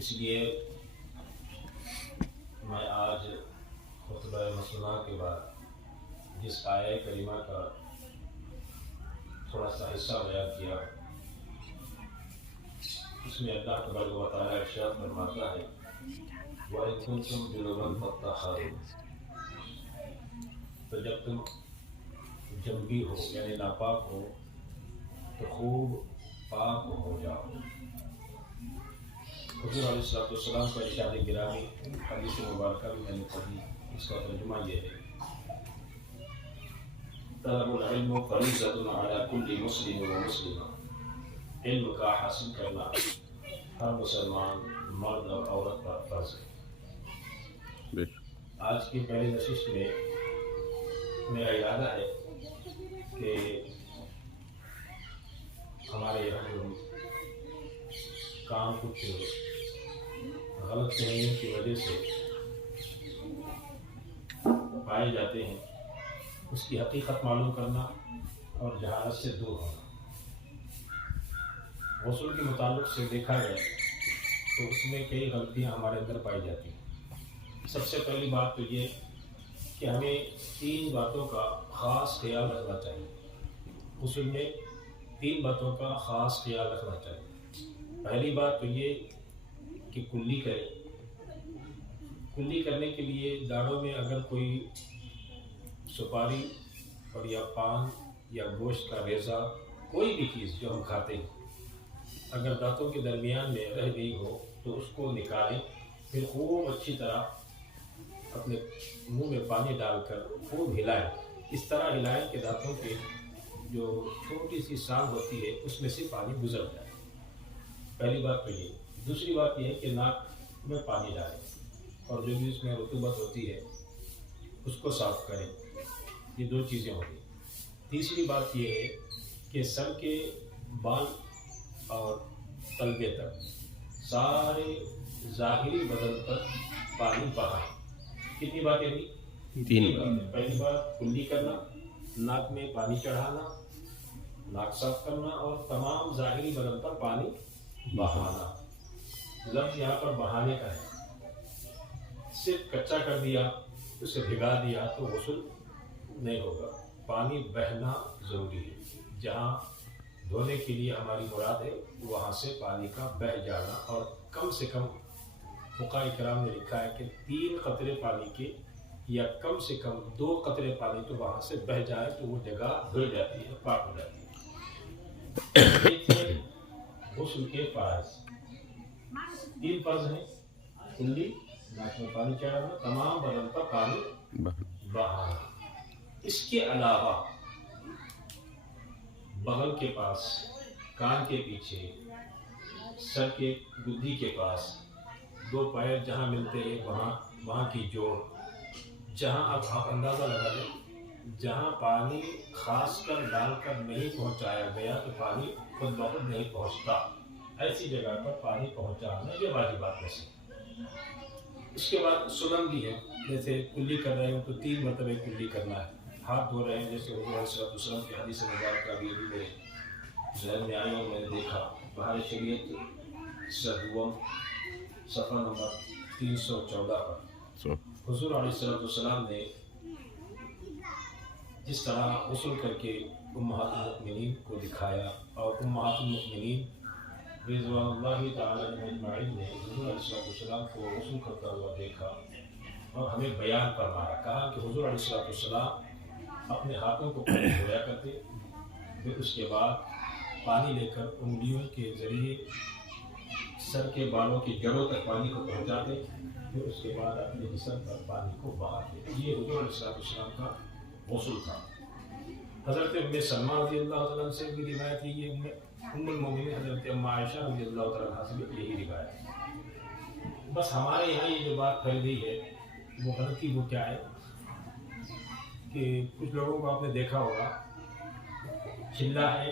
اس لیے میں آج خطبہ مسلمہ کے بعد جس آیہ کریمہ کا تھوڑا سا حصہ بیان کیا، اس میں اللہ تبارک و تعالیٰ ارشاد فرماتا ہے وَإِن كُنتُمْ جُنُبًا فَاطَّهَّرُوا، تو جب تم جنبی ہو یعنی ناپاک ہو تو خوب پاک ہو جاؤ۔ حضور علیہ السلام کا ارشاد گرامی حدیث مبارکہ بھی میں نے پڑھی، اس کا ترجمہ یہ ہے طلب العلم فریضۃ علی کل مسلم و مسلمہ، علم کا حاصل کرنا ہر مسلمان مرد اور عورت پر فرض ہے۔ آج کی پہلی نشست میں میرا ارادہ ہے کہ ہمارے یہاں جو کام کچھ غلط فہمیوں کی وجہ سے پائے جاتے ہیں اس کی حقیقت معلوم کرنا اور جہالت سے دور ہونا۔ غسل کے متعلق سے دیکھا جائے تو اس میں کئی غلطیاں ہمارے اندر پائی جاتی ہیں۔ سب سے پہلی بات تو یہ کہ ہمیں 3 باتوں کا خاص خیال رکھنا چاہیے۔ غسل میں 3 باتوں کا خاص خیال رکھنا چاہیے۔ پہلی بات تو یہ کہ کلی کرے۔ کلی کرنے کے لیے داڑھوں میں اگر کوئی سپاری اور یا پان یا گوشت کا ریزہ کوئی بھی چیز جو ہم کھاتے ہیں اگر دانتوں کے درمیان میں رہ گئی ہو تو اس کو نکالیں، پھر خوب اچھی طرح اپنے منہ میں پانی ڈال کر خوب ہلائیں۔ اس طرح ہلائیں کہ دانتوں کے جو چھوٹی سی سانگ ہوتی ہے اس میں سے پانی گزر جائے۔ پہلی بات تو یہ۔ دوسری بات یہ ہے کہ ناک میں پانی ڈالیں اور جو بھی اس میں رطوبت ہوتی ہے اس کو صاف کریں۔ یہ 2 چیزیں ہوں گی۔ تیسری بات یہ ہے کہ سر کے بال اور تلوے تک سارے ظاہری بدن پر پانی بہائیں۔ کتنی باتیں ہوئی؟ 3 باتیں۔ پہلی بات کلی کرنا، ناک میں پانی چڑھانا، ناک صاف کرنا اور تمام ظاہری بدن پر پانی بہانا۔ لفظ یہاں پر بہانے کا ہے۔ صرف کچا کر دیا، اسے بھگا دیا تو غسل نہیں ہوگا۔ پانی بہنا ضروری ہے۔ جہاں دھونے کے لیے ہماری مراد ہے وہاں سے پانی کا بہہ جانا، اور کم سے کم فقہاء کرام نے لکھا ہے کہ 3 قطرے پانی کے یا کم سے کم 2 قطرے پانی تو وہاں سے بہہ جائے تو وہ جگہ دھل جاتی ہے، پاک ہو جاتی ہے۔ غسل کے فرائض 3 فرض ہیں: کلی، ناک میں پانی چڑھانا، تمام بدن پر پانی بہانا۔ اس کے علاوہ بغل کے پاس، کان کے پیچھے، سر کے گدی کے پاس، 2 پیر جہاں ملتے ہیں وہاں کی جوڑ، جہاں اب آپ اندازہ لگا لیں جہاں پانی خاص کر ڈال کر نہیں پہنچایا گیا تو پانی خود بخود نہیں پہنچتا، ایسی جگہ پر پانی پہنچانا یہ واجبات میں سے۔ اس کے بعد سنن بھی ہے، جیسے کلی کر رہے ہوں تو 3 مرتبہ کلی کرنا ہے۔ ہاتھ دھو رہے ہیں جیسے حضور علیہ السلام کی حدیث مبارکہ بھی میرے ذہن میں آئی اور میں نے دیکھا بہار شریعت سدوم صفحہ نمبر 314 پر حضور علیہ السلام نے جس طرح غسل کر کے امہات المؤمنین کو دکھایا، اور امہات المؤمنین رضوان اللہ تعالیٰ اجمعین نے حضور علیہ السلام کو غسل کرتا ہوا دیکھا اور ہمیں بیان فرمایا۔ کہا کہ حضور علیہ السلام اپنے ہاتھوں کو پہلے دھویا کرتے، پھر اس کے بعد پانی لے کر انگلیوں کے ذریعے سر کے بالوں کی جڑوں تک پانی کو پہنچاتے، پھر اس کے بعد اپنے جسم پر پانی کو بہاتے۔ یہ حضور علیہ السلام کا غسل تھا۔ حضرت ام سلمہ رضی اللہ تعالیٰ عنہ سے بھی روایت ہے، یہ ام المومنین حضرت ام عائشہ رضی اللہ تعالیٰ عنہ سے بھی یہی روایت ہے۔ بس ہمارے یہاں یہ جو بات پھیل گئی ہے وہ غلطی وہ کیا ہے کہ کچھ لوگوں کو آپ نے دیکھا ہوگا چلہ ہے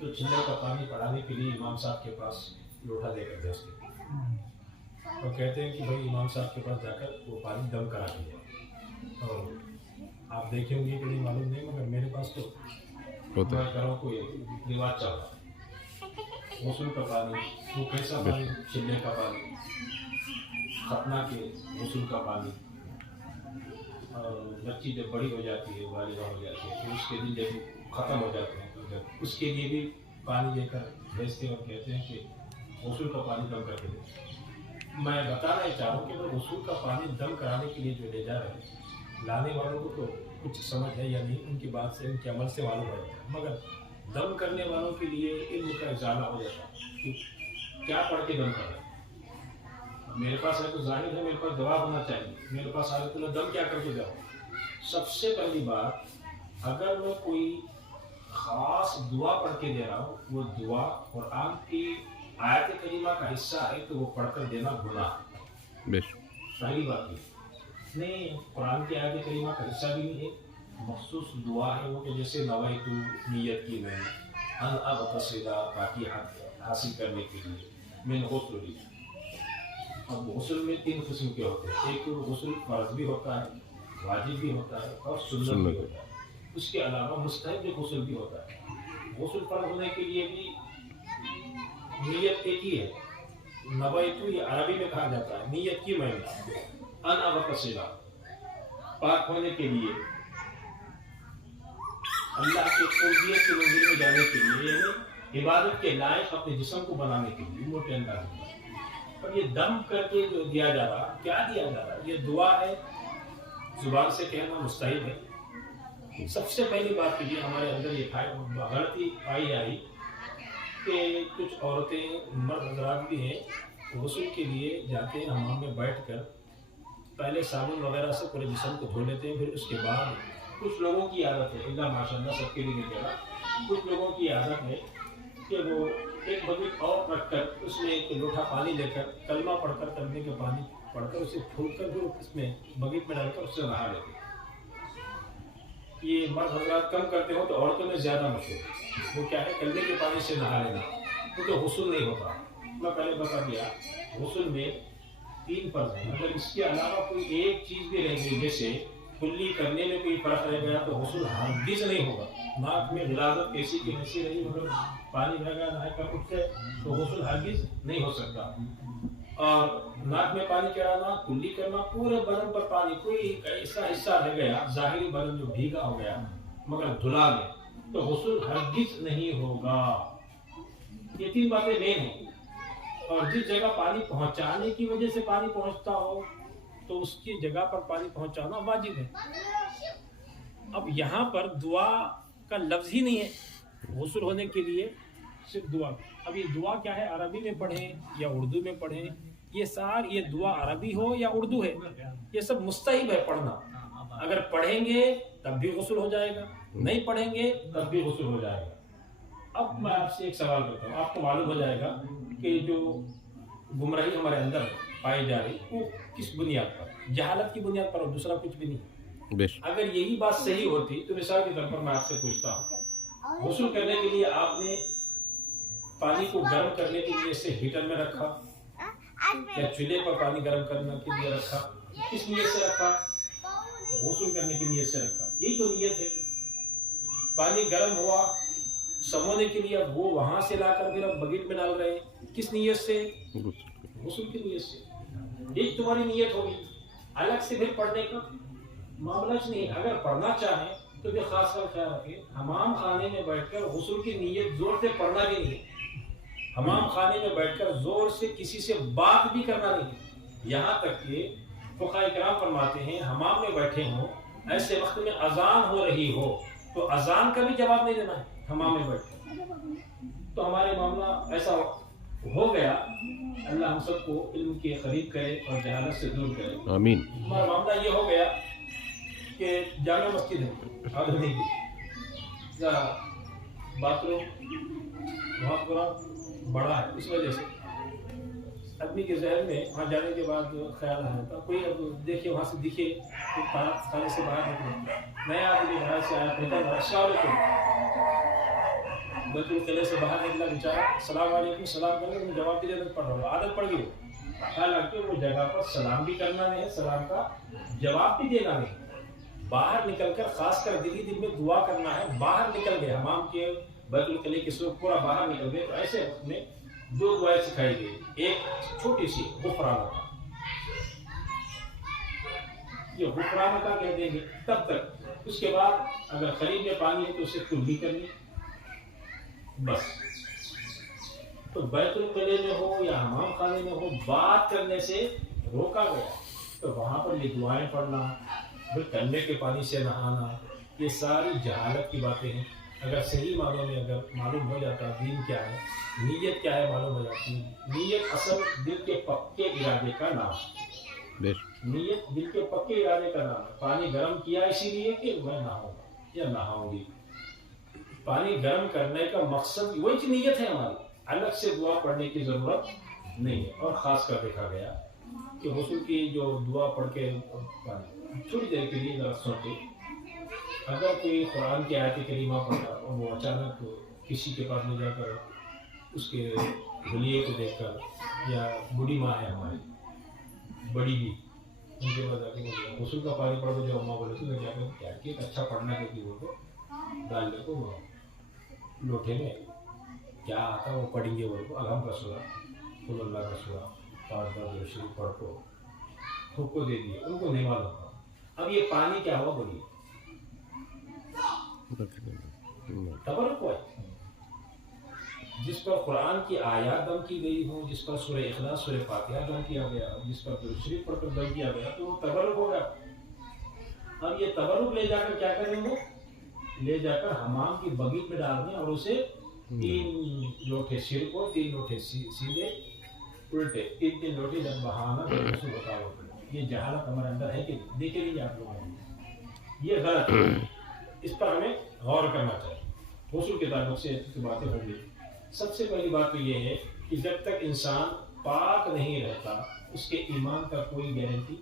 تو چلے کا پانی پڑانے کے لیے امام صاحب کے پاس لوٹا لے کر بھیجتے ہیں اور کہتے ہیں کہ بھائی امام صاحب کے پاس جا کر وہ پانی دم کرا دیا۔ اور آپ دیکھیں گے کہ نہیں معلوم نہیں، مگر میرے پاس تو میں کروں کوئی رواج چل رہا ہے۔ غسل کا پانی وہ کیسا پانی؟ چلنے کا پانی، ختنہ کے غسل کا پانی، اور بچی جب بڑی ہو جاتی ہے، بالغہ ہو جاتی ہے، تو اس کے دن جب ختم ہو جاتے ہیں تو جب اس کے لیے بھی پانی لے کر بھیجتے ہیں اور کہتے ہیں کہ غسل کا پانی دم کر کے دیں۔ میں بتانا یہ چاہ رہا ہوں کہ وہ غسل کا پانی دم کرانے کے لیے جو لے جا رہے ہیں، لانے والوں کو تو کچھ سمجھ ہے یا نہیں، ان کی بات سے ان کے عمل سے معلوم ہو جاتا ہے، مگر دم کرنے والوں کے لیے علم کا ازالہ ہو جاتا ہے کہ کیا پڑھ کے دم کر رہے ہیں۔ میرے پاس ہے تو ظاہر ہے میرے پاس دوا ہونا چاہیے، میرے پاس آ تو میں دم کیا کر کے جاؤں۔ سب سے پہلی بات، اگر میں کوئی خاص دعا پڑھ کے دے رہا ہوں، وہ دعا قرآن کی آیت کریمہ کا حصہ ہے تو وہ پڑھ کر دینا گناہ ہے۔ پہلی بات یہ نہیں، قرآن کی آیت کریمہ کا حصہ بھی نہیں ہے، مخصوص دعا ہے وہ، کہ جیسے نویت نیت کی میں ان اغتسل تاکہ حاصل کرنے کے لیے من غسل لی۔ اب غسل میں 3 قسم کے ہوتے ہیں، ایک غسل فرض بھی ہوتا ہے، واجب بھی ہوتا ہے اور سنت بھی ہوتا ہے، اس کے علاوہ مستحب غسل بھی ہوتا ہے۔ غسل فرض ہونے کے لیے بھی نیت ایک ہی ہے، نویتو یہ عربی میں کہا جاتا ہے، نیت کی میں ان اغتسل پاک ہونے کے لیے، اللہ کے قربیت کی منزل میں جانے کے لیے، یعنی عبادت کے لائق اپنے جسم کو بنانے کے لیے، موٹے انداز میں۔ اور یہ دم کر کے جو دیا جا رہا، کیا دیا جا رہا؟ یہ دعا ہے، زبان سے کہنا مستحب ہے۔ سب سے پہلی بات یہ ہمارے اندر یہ غلطی پائی جاری کہ کچھ عورتیں، مرد حضرات بھی ہیں، غسل کے لیے جاتے ہیں حمام میں بیٹھ کر، پہلے صابن وغیرہ سے پورے جسم کو دھو لیتے ہیں، پھر اس کے بعد کچھ لوگوں کی عادت ہے، اللہ ماشاء اللہ سب کے لیے نہیں کہہ رہا، کچھ لوگوں کی عادت ہے کہ وہ ایک بغیٹ اور رکھ کر اس میں ایک لوٹا پانی لے کر کلمہ پڑھ کر، کلمے کے پانی پڑھ کر اسے پھول کر پھر اس میں بغیٹ میں ڈال کر اس سے نہا لیتے ہیں۔ یہ مرد حضرات کم کرتے ہو تو عورتوں میں زیادہ مشہور ہے، وہ کیا ہے، کلمے کے پانی سے نہا لینا، کیونکہ غسل نہیں ہوتا۔ میں پہلے بتا دیا غسل میں 3 فرض ہیں، اگر اس کے علاوہ کوئی ایک چیز بھی رہ گئی، جیسے کلی کرنے میں کوئی فرق رہ گیا، تو غسل ہرگز نہیں ہوگا۔ ناک میں غلاظت کیسی کی ویسی رہی، مگر پانی رہ گیا نہا کر اٹھ کے تو غسل ہرگز نہیں ہو سکتا۔ اور ناک میں پانی چڑھانا، کلی کرنا، پورے بدن پر پانی، کوئی ایسا حصہ رہ گیا ظاہری بدن جو بھیگا ہو گیا مگر دھلا گیا، تو غسل ہرگز نہیں ہوگا۔ یہ 3 باتیں مین ہیں۔ اور جس جگہ پانی پہنچانے کی وجہ سے پانی پہنچتا ہو تو اس کی جگہ پر پانی پہنچانا واجب ہے۔ اب یہاں پر دعا کا لفظ ہی نہیں ہے غسل ہونے کے لیے، صرف دعا۔ اب یہ دعا کیا ہے، عربی میں پڑھیں یا اردو میں پڑھیں، یہ دعا عربی ہو یا اردو ہے، یہ سب مستحب ہے پڑھنا۔ اگر پڑھیں گے تب بھی غسل ہو جائے گا، نہیں پڑھیں گے تب بھی غسل ہو جائے گا۔ اب میں آپ سے ایک سوال کرتا ہوں، آپ کو معلوم ہو جائے گا کہ جو گمراہی ہمارے اندر پائی جا رہی وہ کس بنیاد پر، جہالت کی بنیاد پر، اور دوسرا کچھ بھی نہیں۔ اگر یہی بات صحیح ہوتی تو مثال کے طور پر میں آپ سے پوچھتا ہوں، غسل کرنے کے لیے آپ نے پانی کو گرم کرنے کے لیے سے ہیٹر میں رکھا یا چولہے پر پانی گرم کرنے کے لیے رکھا، کس نیت سے رکھا؟ غسل کرنے کی نیت سے رکھا، یہی تو نیت ہے۔ پانی گرم ہوا سمونے کے لیے، اب وہ وہاں سے لا کر پھر اب بغیٹ میں ڈال رہے ہیں، کس نیت سے؟ غسل کی نیت سے۔ ایک تمہاری نیت ہوگی، الگ سے پھر پڑھنے کا معاملہ نہیں۔ اگر پڑھنا چاہیں تو پھر خاص کر خیال رکھیں، حمام خانے میں بیٹھ کر غسل کی نیت زور سے پڑھنا بھی نہیں ہے، حمام خانے میں بیٹھ کر زور سے کسی سے بات بھی کرنا نہیں ہے۔ یہاں تک کہ فقہاء کرام فرماتے ہیں، حمام میں بیٹھے ہوں، ایسے وقت میں اذان ہو رہی ہو تو اذان کا بھی جواب نہیں دینا ہے حمام میں بیٹھے۔ تو ہمارے معاملہ ایسا ہو گیا، اللہ ہم سب کو علم کے قریب کرے اور جہالت سے دور کرے، آمین۔ ہمارا معاملہ یہ ہو گیا کہ جامع مسجد ہے آدمی کی، باتھ روم وہاں پورا بڑا ہے، اس وجہ سے آدمی کے ذہن میں وہاں جانے کے بعد خیال آ جاتا، کوئی اب دیکھے وہاں سے دکھے تو خانے سے باہر نکلے، نیا آدمی باہر سے آیا، نکل رہا، السلام علیکم، بیت الخلا سے باہر نکلا بیچارہ، السلام علیکم، سلام کرنے میں جواب کی ضرورت پڑ رہا ہو، عادت پڑ گئی ہو، حالانکہ وہ جگہ پر سلام بھی کرنا نہیں ہے، سلام کا جواب بھی دینا نہیں، باہر نکل کر خاص کر دلی دل میں دعا کرنا ہے، باہر نکل گئے حمام کے بیت الخلا کے سو پورا باہر نکل گئے تو ایسے وقت میں 2 دعائیں سکھائی گئی. ایک چھوٹی سی غفرانک، یہ غفرانہ کا کہہ دیں گے تب تک. اس کے بعد اگر قریب میں پانی ہے تو اسے کلی کرنی بس. تو بیت الخلا میں ہو یا حمام خانے میں ہو بات کرنے سے روکا گیا. تو وہاں پر یہ دعائیں پڑھنا، پھر کنبے کے پانی سے نہانا، یہ ساری جہالت کی باتیں ہیں. اگر صحیح معنوں میں اگر معلوم ہو جاتا دین کیا ہے، نیت کیا ہے معلوم ہو جاتی. نیت اصل دل کے پکے ارادے کا نام ہے. نیت دل کے پکے ارادے کا نام ہے. پانی گرم کیا اسی لیے کہ میں نہاؤں گا یا نہاؤں گی. پانی گرم کرنے کا مقصد وہی نیت ہے ہماری، الگ سے دعا پڑھنے کی ضرورت نہیں ہے. اور خاص کر دیکھا گیا کہ غسل کی جو دعا پڑھ کے تھوڑی دیر کے لیے ذرا سوچے. اگر کوئی قرآن کی آیت کریمہ پڑھا اور وہ اچانک کسی کے پاس لے جا کر اس کے حلیے کو دیکھ کر، یا بڑی ماں ہے ہماری بڑی بھی، ان کے بعد غسل کا پانی پڑھ دو جو اماں بولے تھے جا کر کیا کہ اچھا پڑھنا ہے کہ وہ کو ڈال دے کو لوٹے میں کیا آتا وہ پڑھیں گے. وہ کو الحمد کا سورہ، قل اللہ کا سورہ 5 بار شریف پڑھ کو خود کو دے دیے، ان کو نہیں معلوم تھا. اب یہ پانی کیا ہوا بولیے؟ تبرک ہے جس پر قرآن کی آیات دم کی گئی ہو، جس پر سورہ اخلاص سورہ فاتحہ دم کیا گیا، جس پر درود شریف پڑھ کر دم کیا گیا، تو وہ تبرک ہوگا. اب یہ تبرک لے جا کر کیا کریں گے؟ لے جا کر حمام کی بگیچ میں ڈال دیں اور اسے 3 لوٹے سر کو، 3 لوٹے سیدھے الٹے، 3 لوٹے جب بہانا تو اسے بتاؤ. یہ جہالت ہمارے اندر ہے کہ دیکھے نہیں آپ لوگوں نے، یہ غلط ہے. اس پر ہمیں غور کرنا چاہیے. غسل کے تعلق سے ایسی باتیں ہوں گی. سب سے پہلی بات تو یہ ہے کہ جب تک انسان پاک نہیں رہتا اس کے ایمان کا کوئی گارنٹی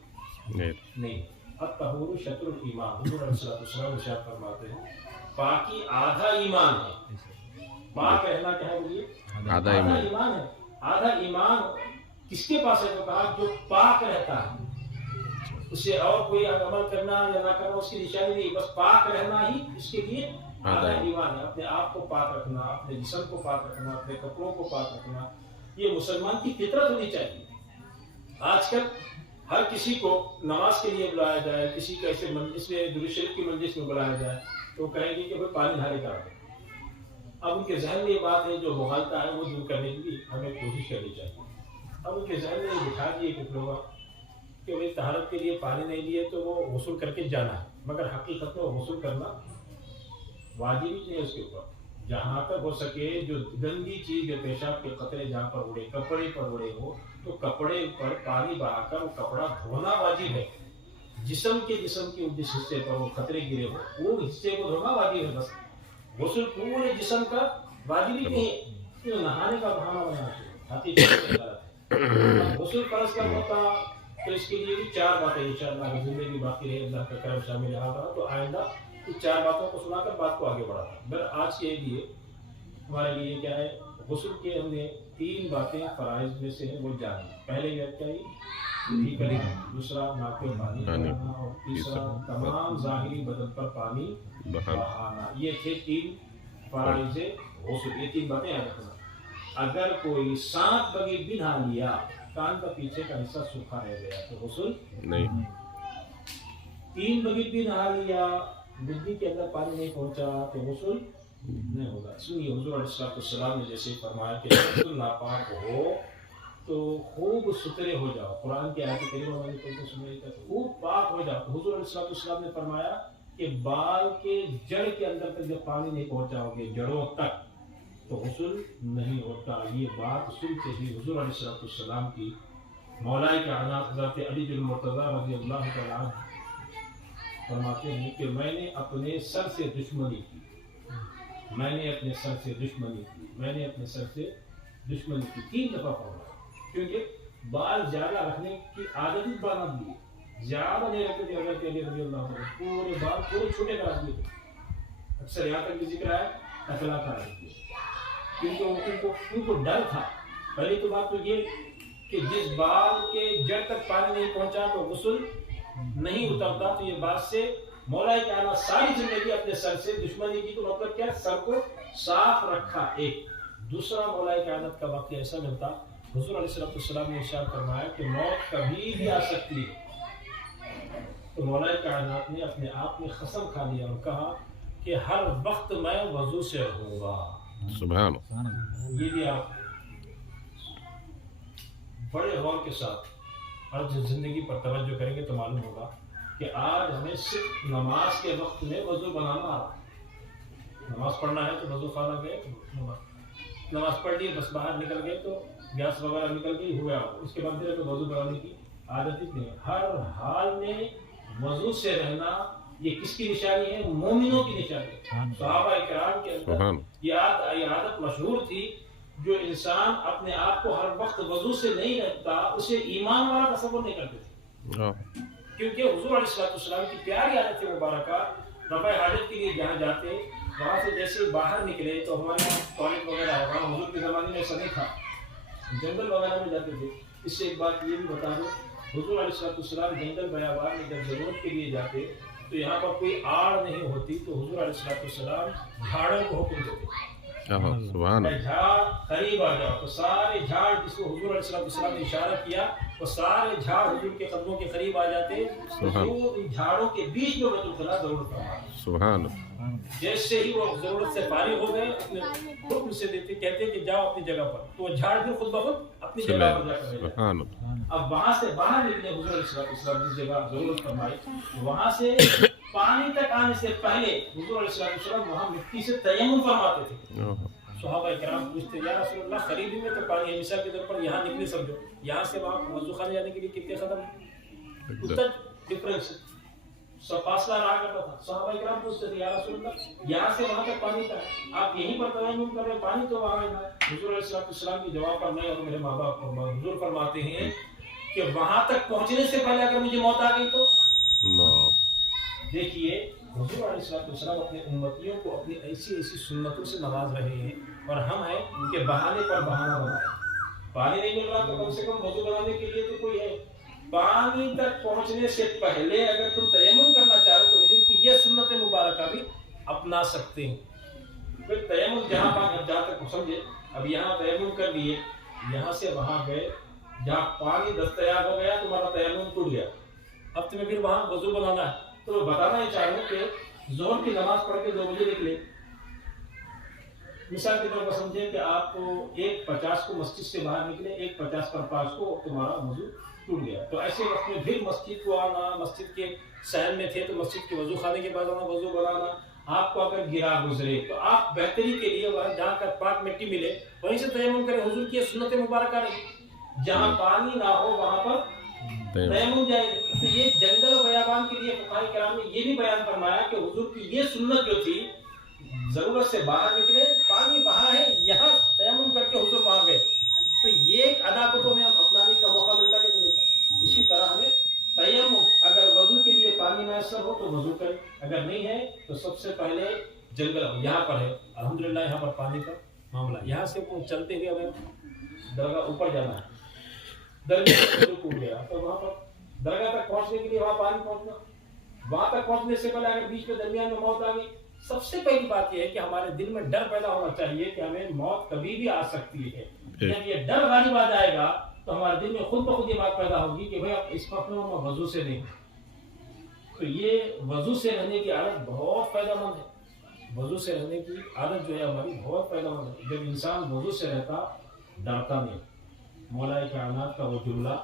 نہیں. اب طہور شطر الایمان، حضور علیہ السلام ارشاد فرماتے ہیں پاکی آدھا ایمان ہے. پاک رہنا کیا ہے بولیے؟ آدھا ایمان ہے. آدھا ایمان کس کے پاس ہے؟ تو کہا جو پاک رہتا ہے. اسے اور کوئی عمل کرنا یا نہ کرنا اس کی نشانی نہیں، بس پاک رہنا ہی اس کے لیے آدھا ایمان ہے. اپنے آپ کو پاک رکھنا، اپنے جسم کو پاک رکھنا، اپنے کپڑوں کو پاک رکھنا، یہ مسلمان کی فطرت ہونی چاہیے. آج کل ہر کسی کو نماز کے لیے بلایا جائے، کسی کو ایسے مجلس میں درود شریف کی مجلس میں بلایا جائے تو کہیں گے کہ پانی ڈھالے کا. اب ان کے ذہن میں یہ بات ہے جو مغالطہ ہے وہ دور کرنے کی ہمیں کوشش کرنی چاہیے. اب ان کے ذہن میں یہ بٹھا دیے کچھ لوگ کہ بھائی طہارت کے لیے پانی نہیں لیے تو وہ غسل کر کے جانا ہے، مگر حقیقت میں غسل کرنا واجب نہیں ہے اس کے اوپر. جہاں تک ہو سکے جو گندی چیز یا پیشاب کے قطرے جہاں پر اڑے، کپڑے پر اڑے ہو تو کپڑے پر پانی بہا کر وہ کپڑا دھونا واجب ہے. جسم کے جس حصے پر وہ قطرے گرے ہو وہ حصے کو دھونا واجب ہے. بس غسل پورے جسم کا واجب ہی نہیں ہے. نہانے کا بہانہ بنا حقیقت ہے. غسل فرض کا ہوتا تو اس کے لیے بھی 4 باتیں انشاءاللہ زندگی باقی رہے، اللہ کا کرم شامل رہا تو آئندہ اس 4 باتوں کو سنا کر بات کو آگے بڑھاتا. مگر آج کے لیے ہمارے لیے کیا ہے، غسل کے ہم نے 3 باتیں فرائض میں سے ہیں وہ جانی. پہلے یہ چاہیے کلمہ، دوسرا ناک میں پانی بہانا، اور تیسرا تمام ظاہری بدن پر پانی بہانا. یہ تھے 3 فرائض غسل. یہ 3 باتیں یاد رکھنا. اگر کوئی 7 بغیر بھی نہا لیا، کان کا پیچھے کا حصہ سوکھا رہ گیا تو غسل نہیں. 3 بغیر بھی نہا لیا، بجلی کے اندر پانی نہیں پہنچا تو غسل نہیں ہوگا. اس لیے حضور علیہ السلام نے جیسے فرمایا کہ غسل ناپاک ہو تو خوب ستھرے ہو جاؤ. قرآن کی آیت کریمہ میں نے پڑھ کے سنائی تھا خوب پاک ہو جاؤ. حضور علیہ السلام نے فرمایا کہ بال کے جڑ کے اندر تک جب پانی نہیں پہنچاؤ گے، جڑوں تک، تو غسل نہیں ہوتا. یہ بات سنتے ہی حضور علیہ السلام کی مولائے کائنات حضرت علی بن مرتضیٰ رضی اللہ تعالیٰ عنہ فرماتے ہیں کہ میں نے اپنے سر سے دشمنی کی، میں نے اپنے سر سے دشمنی کی، میں نے اپنے سر سے دشمنی کی. 3 دفعہ فرمایا. کیونکہ بال زیادہ رکھنے کی عادت ہی بنا دی، زیادہ نہیں رکھتے تھے حضرت علی رضی اللہ عنہ. پورے بال پورے چھوٹے کرا دیے. اکثر یہاں تک بھی ذکر ہے ٹکلا کر رکھ دیا، کیونکہ ان کو ڈر تھا. پہلی تو بات تو یہ کہ جس بال کے جڑ تک پانی نہیں پہنچا تو غسل نہیں اترتا. تو یہ بات سے مولا کائنات ساری زندگی اپنے سر سے دشمنی کی. تو مطلب کیا، سر کو صاف رکھا ایک۔ دوسرا مولا کائنات کا واقعہ ایسا ملتا، حضور علیہ السلام نے ارشاد فرمایا کہ موت کبھی بھی آ سکتی ہے، تو مولا کائنات نے اپنے آپ میں قسم کھا لیا اور کہا کہ ہر وقت میں وضو سے رہوں گا۔ سبحان اللہ۔ یہ بھی آپ بڑے غور کے ساتھ اور زندگی پر توجہ کریں گے تو معلوم ہوگا کہ آج ہمیں صرف نماز کے وقت میں وضو بنانا آ رہا ہے۔ نماز پڑھنا ہے تو وضو خانہ گئے، نماز پڑھ لی، بس باہر نکل گئے تو گیس وغیرہ نکل گئی، ہوا، اس کے بعد پھر وضو بنانے کی عادت ہی نہیں ہے۔ ہر حال میں وضو سے رہنا یہ کس کی نشانی ہے؟ مومنوں کی نشانی ہے۔ صحابہ کرام کے اندر یہ عادت مشہور تھی، جو انسان اپنے آپ کو ہر وقت وضو سے نہیں رکھتا اسے ایمان والا تصور نہیں کرتے تھے، کیونکہ حضور علیہ السلام کی پیاری عادت مبارکہ، رفع حاجت کے لیے جہاں جاتے وہاں سے جیسے باہر نکلے تو ہمارے یہاں ٹوائلٹ وغیرہ ہے، وہاں حضور کے زمانے میں ایسا نہیں تھا، جنگل وغیرہ میں جاتے تھے۔ اس سے ایک بات یہ بھی بتا دوں، حضور علیہ السلام جنگل بیابان میں جب ضرورت کے لیے جاتے تو یہاں پر کوئی آڑ نہیں ہوتی تو حضور علیہ السلام جھاڑوں کو حکم دیتے، جھاڑ قریب آ جاؤ، تو سارے جھاڑ جس کو حضور علیہ السلام نے اشارہ کیا وہ سارے جھاڑ حضور کے قدموں کے قریب آ جاتے، حضور ان جھاڑوں کے بیچ میں بیت الخلا ضرورت فرماتے۔ سبحان۔ جیسے ہی وہ ضرورت سے فارغ ہو گئے اپنے حکم سے دیتے، کہتے کہ جاؤ اپنی جگہ پر، تو وہ جھاڑ بھی خود بخود اپنی جگہ پر جا کر۔ اب وہاں سے باہر نکلے حضور علیہ السلام جس جگہ ضرورت فرمائی، وہاں سے پانی تک آنے سے پہلے حضور علیہ السلام وہاں مٹی سے تیمم فرماتے تھے۔ صحابہ کرام پوچھتے یا رسول اللہ خریدی میں تو پانی ہے، مثال کے طور پر یہاں نکلے سمجھو، یہاں سے وہاں وضو خانے جانے کے لیے کتنے قدم اتنا ڈفرنس سب فاصلہ رہا کرتا تھا۔ صحابہ کرام پوچھتے تھے یا رسول اللہ یہاں سے وہاں تک پانی کا ہے، آپ یہیں پر تیمم کر رہے ہیں، پانی تو وہاں ہے۔ حضور علیہ السلام کے جواب پر میں اور میرے ماں باپ حضور فرماتے ہیں کہ وہاں تک پہنچنے سے پہلے اگر مجھے موت آ گئی تو دیکھیے حضور علیہ السلام اپنے امتیوں کو اپنی ایسی سنتوں سے نواز رہے ہیں، اور ہم ہیں ان کے بہانے پر بہانہ بنائے۔ پانی نہیں مل رہا تو کم سے کم وضو بنانے کے لیے تو کوئی ہے، پانی تک پہنچنے سے پہلے اگر تم تیمم کرنا چاہو تو حضور کی یہ سنت مبارکہ بھی اپنا سکتے ہیں۔ پھر تیمم جہاں تک سمجھے، اب یہاں تیمم کر لیے، یہاں سے وہاں گئے، جہاں پانی دستیاب ہو گیا تمہارا تیمم ٹوٹ گیا، اب تمہیں پھر وہاں وضو بنانا ہے۔ تو میں بتانا ہی چاہوں کہ ظہر کی نماز پڑھ کے 2 بجے نکلے، مثال کے طور پر سمجھیں کہ آپ کو 1:50 کو مسجد سے باہر نکلے، 1:50 پر 5 کو تمہارا وضو ٹوٹ گیا، تو ایسے وقت میں پھر مسجد کو آنا، مسجد کے صحن میں تھے تو مسجد کے وضو خانے کے بعد آنا، وضو بنانا، آپ کو اگر گرا گزرے تو آپ بہتری کے لیے جہاں کا پاک مٹی ملے وہیں سے تیمم کریں۔ حضور کی سنت مبارکہ نہیں، جہاں پانی نہ ہو وہاں پر تیمم جائے۔ تو یہ جنگل و بیابان کے لیے فقہاء کرام نے یہ بھی بیان فرمایا کہ حضور کی یہ سنت جو تھی، ضرورت سے باہر نکلے، پانی وہاں ہے، یہاں تیمم کر کے حضور وہاں گئے، تو یہ ایک ادا کو تو ہمیں اپنانے کا موقع ملتا کہ نہیں ملتا۔ اسی طرح ہمیں تیمم، اگر وضو کے لیے پانی میسر ہو تو وضو کریں، اگر نہیں ہے تو سب سے پہلے جنگل یہاں پر ہے، الحمدللہ یہاں پر پانی کا معاملہ، یہاں سے چلتے ہوئے ہمیں درگاہ اوپر جانا ہے، درگاہ ٹوٹ گیا تو وہاں پر درگاہ تک پہنچنے کے لیے وہاں پانی پہنچنا، وہاں تک پہنچنے سے پہلے اگر بیچ میں درمیان میں موت آ گئی، سب سے پہلی بات یہ ہے کہ ہمارے دل میں ڈر پیدا ہونا چاہیے کہ ہمیں موت کبھی بھی آ سکتی ہے۔ جب یہ ڈر غالب آ جائے گا تو ہمارے دل میں خود بخود یہ بات پیدا ہوگی کہ بھائی اب اس وقت میں وضو سے نہیں، تو یہ وضو سے رہنے کی عادت بہت فائدہ مند ہے۔ وضو سے رہنے کی عادت جو ہے ہماری بہت فائدہ مند ہے۔ جب انسان وضو سے رہتا ڈرتا نہیں۔ مولا کائنات کا وہ جملہ،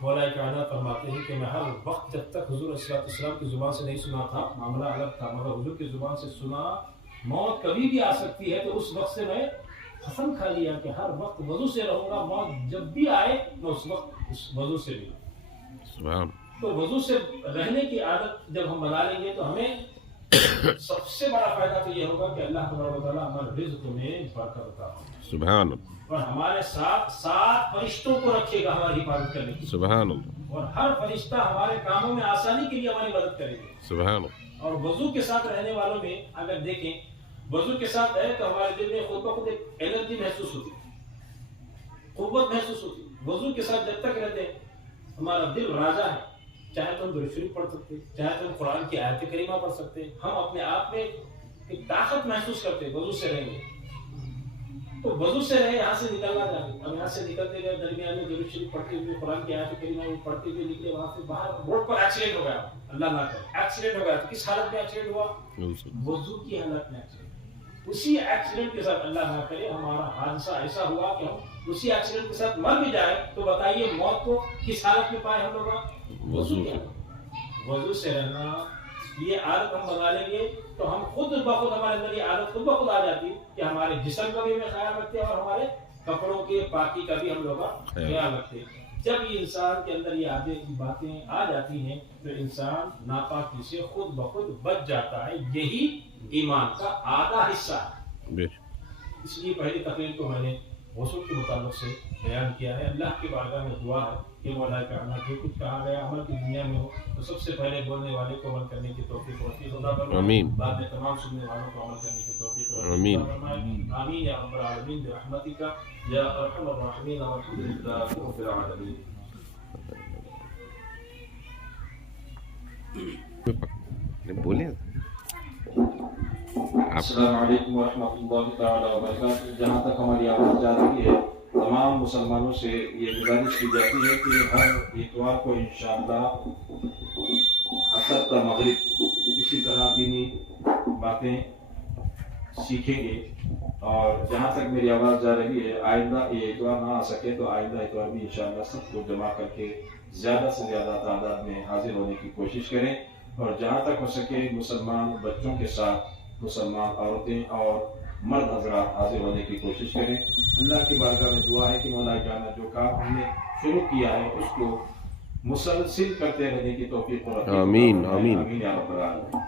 مولا کائنات فرماتے ہیں کہ میں ہر وقت جب تک حضور علیہ السلام کی زبان سے نہیں سنا تھا معاملہ الگ تھا، مگر حضور کی زبان سے سنا موت کبھی بھی آ سکتی ہے، تو اس وقت سے میں قسم کھا لیا کہ ہر وقت وضو سے رہوں گا، موت جب بھی آئے میں اس وقت اس وضو سے بھی۔ تو وضو سے رہنے کی عادت جب ہم بنا لیں گے تو ہمیں سب سے بڑا فائدہ تو یہ ہوگا کہ اللہ تبارک و تعالیٰ ہمارے رزق میں برکت عطا سبحان، اور ہمارے ساتھ 7 فرشتوں کو رکھے گا ہماری حفاظت کرنے کی، سبحان، اور ہر فرشتہ ہمارے کاموں میں آسانی کے لیے ہماری مدد کرے گا، سبحان۔ اور وضو کے ساتھ رہنے والوں میں اگر دیکھیں، وضو کے ساتھ ہے تو ہمارے دل میں خود بخود ایک انرجی محسوس ہوتی، قوت محسوس ہوتی۔ وضو کے ساتھ جب تک رہتے ہمارا دل راضا ہے، چاہے تو ہم درود شریف پڑھ سکتے، چاہے تو ہم قرآن کی آیت کریمہ پڑھ سکتے، ہم اپنے آپ میں کہ طاقت محسوس کرتے وضو سے رہیں گے تو وضو سے رہے یہاں سے نکلنا چاہتے اب یہاں سے نکلتے گئے درمیان میں درود شریف پڑھتے ہوئے قرآن کی آیات کریمہ پڑھتے ہوئے نکلے وہاں سے باہر روڈ پر ایکسیڈنٹ ہو گیا اللہ نہ کرے ایکسیڈنٹ ہو گیا تو کس حالت میں ایکسیڈنٹ ہوا وضو کی حالت میں ایکسیڈنٹ اسی ایکسیڈنٹ کے ساتھ اللہ نہ کرے ہمارا حادثہ ایسا ہوا کہ ہم اسی ایکسیڈنٹ کے ساتھ مر بھی جائے تو بتائیے موت کو کس حالت میں پائے ہم لوگ وضو کی حالت وضو سے رہنا یہ عادت ہم بنا لیں گے تو ہم خود بخود ہمارے اندر یہ عادت خود بخود آ جاتی کہ ہمارے جسم کا بھی ہمیں خیال رکھتے اور ہمارے کپڑوں کے پاکی کا بھی ہم لوگ خیال رکھتے جب یہ انسان کے اندر یہ باتیں آ جاتی ہیں تو انسان ناپاکی سے خود بخود بچ جاتا ہے یہی ایمان کا آدھا حصہ ہے اس لیے پہلی تقریر کو میں نے غسل کے متعلق سے بیان کیا ہے اللہ کی بارگاہ میں دعا ہے کہ مولا کرنا جو کچھ کہا گیا عمل کی دنیا میں ہو تو سب سے پہلے بولنے والے کو عمل کرنے کی توفیق عطا فرمائے آمین بعد میں تمام سننے والوں کو عمل کرنے کی توفیق عطا فرمائے آمین یا رب العالمین برحمتک یا ارحم الراحمین والحمد للہ رب العالمین بولیں السلام علیکم ورحمۃ اللہ تعالی وبرکاتہ جہاں تک ہماری آواز جا رہی ہے تمام مسلمانوں سے یہ گزارش کی جاتی ہے کہ ہر اتوار کو انشاءاللہ عصر تا مغرب اسی طرح دینی باتیں سیکھیں گے اور جہاں تک میری آواز جا رہی ہے آئندہ یہ اتوار نہ آ سکے تو آئندہ اتوار بھی انشاءاللہ سب کو جمع کر کے زیادہ سے زیادہ تعداد میں حاضر ہونے کی کوشش کریں اور جہاں تک ہو سکے مسلمان بچوں کے ساتھ مسلمان عورتیں اور مرد حضرات حاضر ہونے کی کوشش کریں اللہ کی بارگاہ میں دعا ہے کہ مولا جانا جو کام ہم نے شروع کیا ہے اس کو مسلسل کرتے رہنے کی توفیق آمین آمین آمین یا رب العالمین